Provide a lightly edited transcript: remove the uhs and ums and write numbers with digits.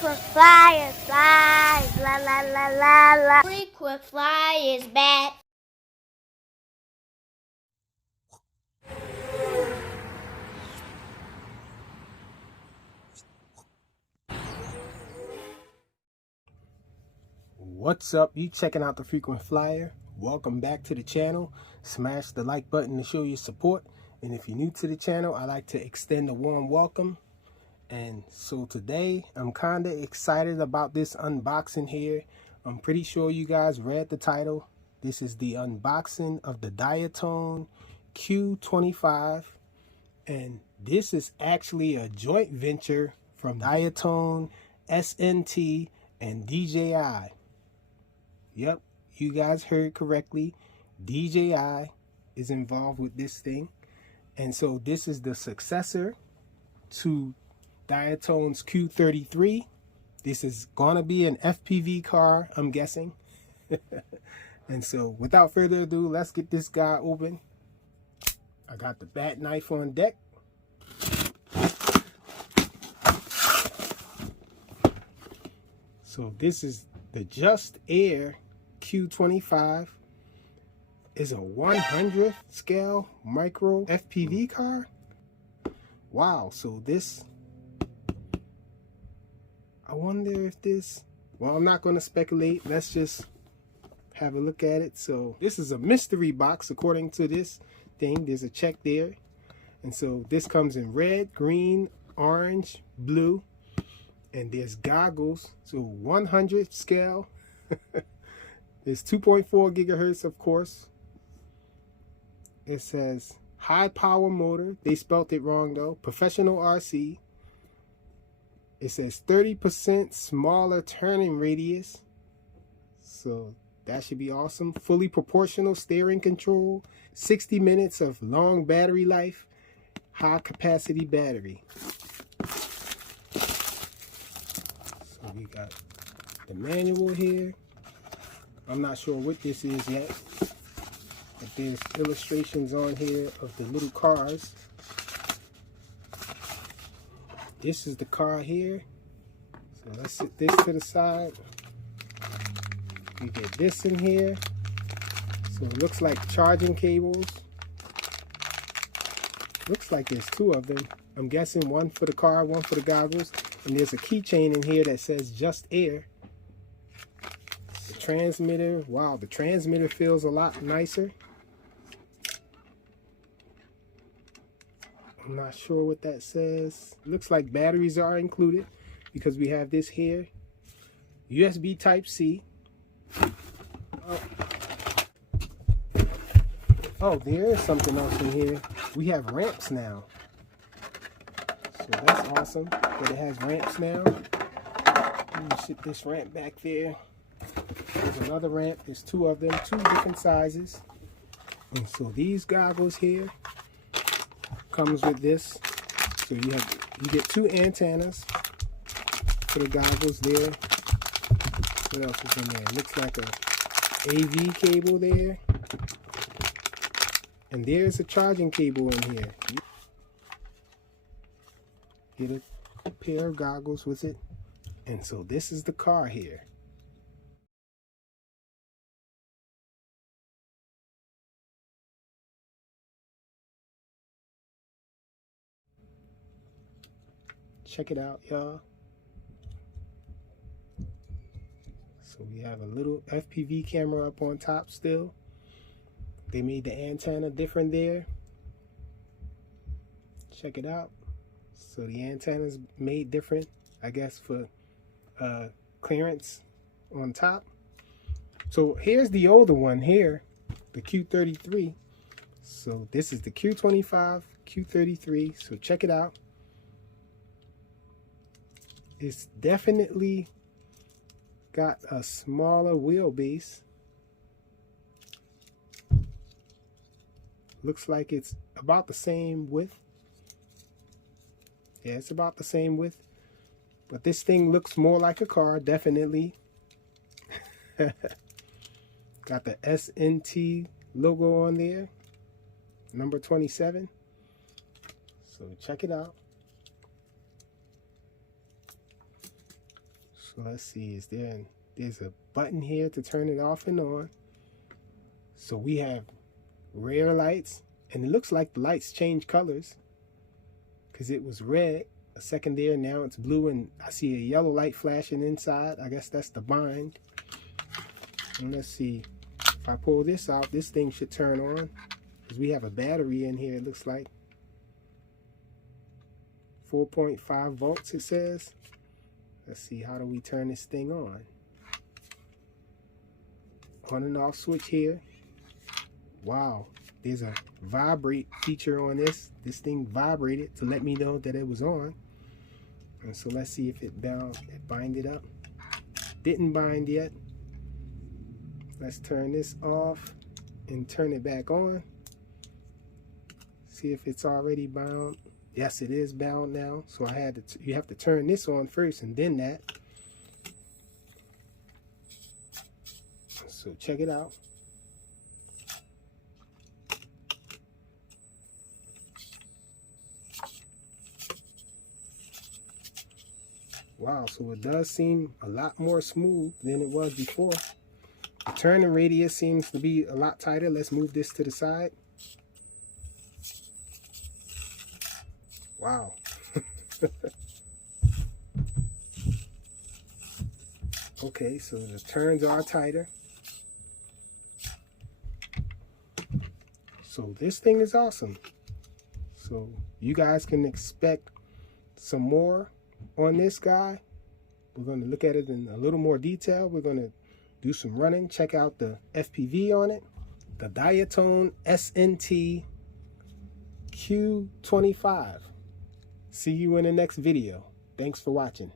Frequent flyer, flies, la la la la la. Frequent flyers back. What's up? You checking out the Frequent Flyer? Welcome back to the channel. Smash the like button to show your support. And if you're new to the channel, I like to extend a warm welcome. And so today, I'm kind of excited about this unboxing here. I'm pretty sure you guys read the title. This is the unboxing of the Diatone Q25. And this is actually a joint venture from Diatone, SNT, and DJI. Yep, you guys heard correctly. DJI is involved with this thing. And so this is the successor to Diatone's Q33. This is going to be an FPV car, I'm guessing. And so without further ado, let's get this guy open. I got the bat knife on deck. So this is the Just Air Q25. Is a 100th scale micro FPV car. Wow, so this, I wonder if this, well, I'm not going to speculate. Let's just have a look at it. So this is a mystery box according to this thing. There's a check there. And so this comes in red, green, orange, blue. And there's goggles. So 100th scale. There's 2.4 gigahertz, of course. It says high power motor. They spelt it wrong though. Professional RC. It says 30% smaller turning radius. So that should be awesome. Fully proportional steering control. 60 minutes of long battery life. High capacity battery. So we got the manual here. I'm not sure what this is yet. But there's illustrations on here of the little cars. This is the car here. So let's set this to the side. We get this in here. So it looks like charging cables. Looks like there's two of them. I'm guessing one for the car, one for the goggles. And there's a keychain in here that says Just Air. The transmitter. Wow, the transmitter feels a lot nicer. I'm not sure what that says. Looks like batteries are included because we have this here. USB Type-C. Oh, there is something else in here. We have ramps now. So that's awesome that it has ramps now. Let me ship this ramp back there. There's another ramp. There's two of them, two different sizes. And so these goggles here comes with this. So you get two antennas for the goggles there. What else is in there? It looks like a AV cable there. And there's a charging cable in here. Get a pair of goggles with it. And so this is the car here. Check it out, y'all. So we have a little FPV camera up on top still. They made the antenna different there. Check it out. So the antenna's made different, I guess, for clearance on top. So here's the older one here, the Q33. So this is the Q25, Q33. So check it out. It's definitely got a smaller wheelbase. Looks like it's about the same width. Yeah, it's about the same width. But this thing looks more like a car, definitely. Got the SNT logo on there. Number 27. So check it out. So let's see, there's a button here to turn it off and on. So we have rear lights, and it looks like the lights change colors because it was red a second there, now it's blue, and I see a yellow light flashing inside. I guess that's the bind. And let's see, if I pull this out, this thing should turn on because we have a battery in here. It looks like 4.5 volts it says. Let's see, how do we turn this thing on? On and off switch here. Wow, there's a vibrate feature on this. This thing vibrated to let me know that it was on. And so let's see if it binded up. Didn't bind yet. Let's turn this off and turn it back on. See if it's already bound. Yes, it is bound now. So I had to, you have to turn this on first and then that. So check it out. Wow, so it does seem a lot more smooth than it was before. The turning radius seems to be a lot tighter. Let's move this to the side. Wow. Okay, so the turns are tighter. So this thing is awesome. So you guys can expect some more on this guy. We're going to look at it in a little more detail. We're going to do some running. Check out the FPV on it. The Diatone SNT Q25. See you in the next video. Thanks for watching.